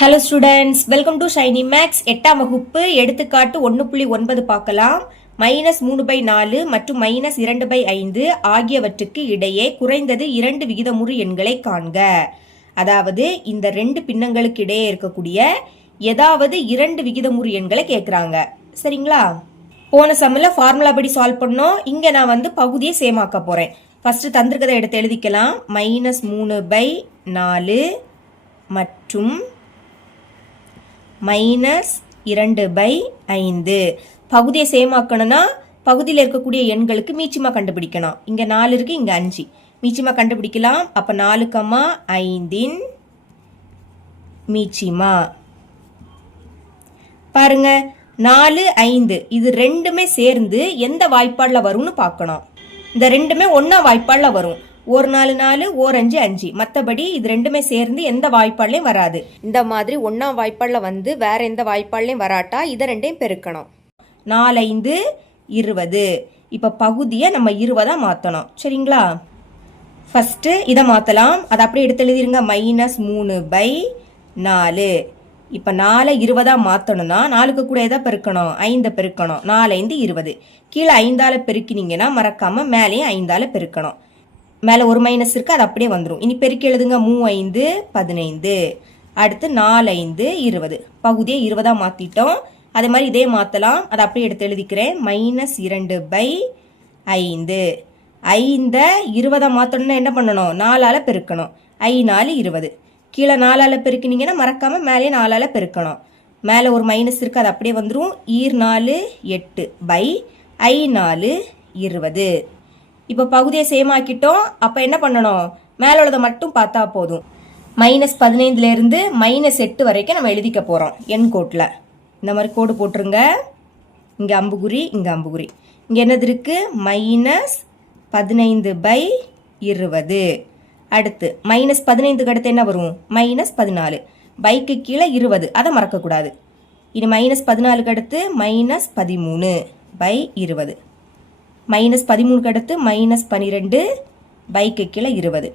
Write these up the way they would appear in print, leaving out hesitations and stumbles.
Hello students, welcome to Shiny Max. 8ஆம் வகுப்பு எடுத்துக்காட்டு 1.9 பார்க்கலாம். -3/4 மற்றும் -2/5 ஆகியவற்றுக்கு இடையே குறைந்தது 2 விகிதமுறு எண்களை காண்க. அதாவது இந்த ரெண்டு பின்னங்களுக்கு இடையே இருக்கக்கூடிய ஏதாவது 2 விகிதமுறு எண்களை கேட்குறாங்க. சரிங்களா? போன சம்மில் ஃபார்முலா படி சால்வ் பண்ணோம். இங்கே நான் பகுதியை சேமாக்க போகிறேன். ஃபஸ்ட்டு தந்திருக்கதை எடுத்து எழுதிக்கலாம். -3/4 மற்றும் -2/5 பகுதியை சேமாக்கணும்னா பகுதியில் இருக்கக்கூடிய எண்களுக்கு மீச்சிமா கண்டுபிடிக்கணும். இங்கே 4 இருக்கு, இங்கே 5 மீச்சிமா கண்டுபிடிக்கலாம். அப்போ 4,5 மீச்சிமா பாருங்க. 4, 5 இது ரெண்டுமே சேர்ந்து எந்த வாய்ப்பாடில் வரும்னு பார்க்கணும். இந்த ரெண்டுமே ஒன்றா வாய்ப்பாடில் வரும். ஒரு 4 4 ஒரு 5 5. மற்றபடி இது ரெண்டுமே சேர்ந்து எந்த வாய்ப்பாடுலையும் வராது. இந்த மாதிரி ஒன்றாம் வாய்ப்பாடில் வேற எந்த வாய்ப்பாடுலையும் வராட்டா இதை ரெண்டையும் பெருக்கணும். 4 5 20. இப்போ பகுதியை நம்ம 20ஆக மாற்றணும். சரிங்களா? ஃபஸ்ட்டு இதை மாற்றலாம். அதை அப்படியே எடுத்து எழுதிருங்க. -3/4. இப்போ 4 20ஆக மாற்றணும்னா 4க்கு கூட எதை பெருக்கணும்? 5 பெருக்கணும். 4 5 20. கீழே 5ஆல் பெருக்கினீங்கன்னா மறக்காமல் மேலேயும் 5ஆல் பெருக்கணும். மேலே ஒரு மைனஸ் இருக்கு, அது அப்படியே வந்துடும். இனி பெருக்கி எழுதுங்க. 3 5 15. அடுத்து 4 5 20. பகுதியை 20ஆக மாற்றிட்டோம். அதே மாதிரி இதே மாற்றலாம். அதை அப்படியே எடுத்து எழுதிக்கிறேன். -2/5. 5 20ஆக மாற்றணும்னா என்ன பண்ணணும்? 4ஆல் பெருக்கணும். 5 4 20. கீழே 4ஆல் பெருக்கினீங்கன்னா மறக்காமல் மேலே 4ஆல் பெருக்கணும். மேலே ஒரு மைனஸ் இருக்குது, அது அப்படியே வந்துடும். 4 8 I 4 20. இப்போ பகுதியை சேமாக்கிட்டோம். அப்போ என்ன பண்ணணும்? மேலே உள்ளதை மட்டும் பார்த்தா போதும். -15லேருந்து -8 வரைக்கும் நம்ம எழுதிக்க போகிறோம். எண் கோட்டில் இந்த மாதிரி கோடு போட்டுருங்க. இங்கே அம்புகுறி, இங்கே அம்புகுறி. இங்கே என்னது இருக்குது? -15/20. அடுத்து -15க்கு அடுத்து என்ன வரும்? -14. பைக்கு கீழே 20, அதை மறக்கக்கூடாது. இனி -14க்கு அடுத்து -13/20. -13க்கு அடுத்து -12. பைக்கு கீழே 20.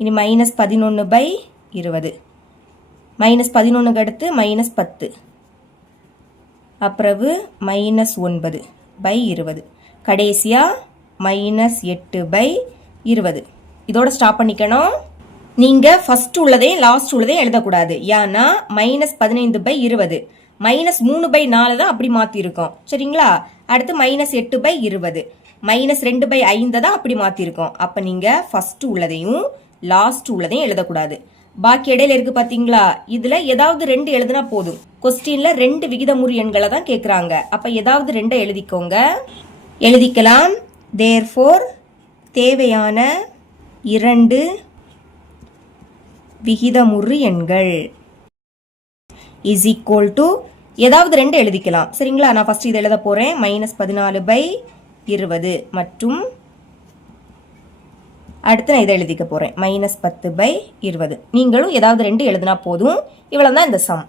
இனி -11/20. -11க்கு அடுத்து -10. அப்புறவு -9/20. கடைசியாக -8/20. இதோட ஸ்டாப் பண்ணிக்கணும். நீங்கள் ஃபஸ்ட்டு உள்ளதையும் லாஸ்ட் உள்ளதையும் எழுதக்கூடாது. ஏன்னா -15/20 -3/4 தான் அப்படி மாற்றிருக்கோம். சரிங்களா? அடுத்து -8/20 -2/5 தான் அப்படி மாற்றிருக்கோம். அப்போ நீங்கள் ஃபஸ்ட்டு உள்ளதையும் லாஸ்ட் உள்ளதையும் எழுதக்கூடாது. பாக்கி இடையில இருக்கு பார்த்தீங்களா? இதில் ஏதாவது 2 எழுதுனா போதும். கொஸ்டினில் 2 விகிதமுறு எண்களை தான் கேட்குறாங்க. அப்போ ஏதாவது 2 எழுதிக்கோங்க. எழுதிக்கலாம். தேர்ஃபோர் தேவையான 2 விகிதமுறு எண்கள் இஸ் ஈக்குவல் டு ஏதாவது 2 எழுதிக்கலாம். சரிங்களா? நான் ஃபர்ஸ்ட் இதை எழுத போகிறேன். -14/20 மற்றும் அடுத்து நான் இதை எழுதிக்க போகிறேன். -10/20. நீங்களும் ஏதாவது 2 எழுதினா போதும். இவ்வளோ தான் இந்த சம்.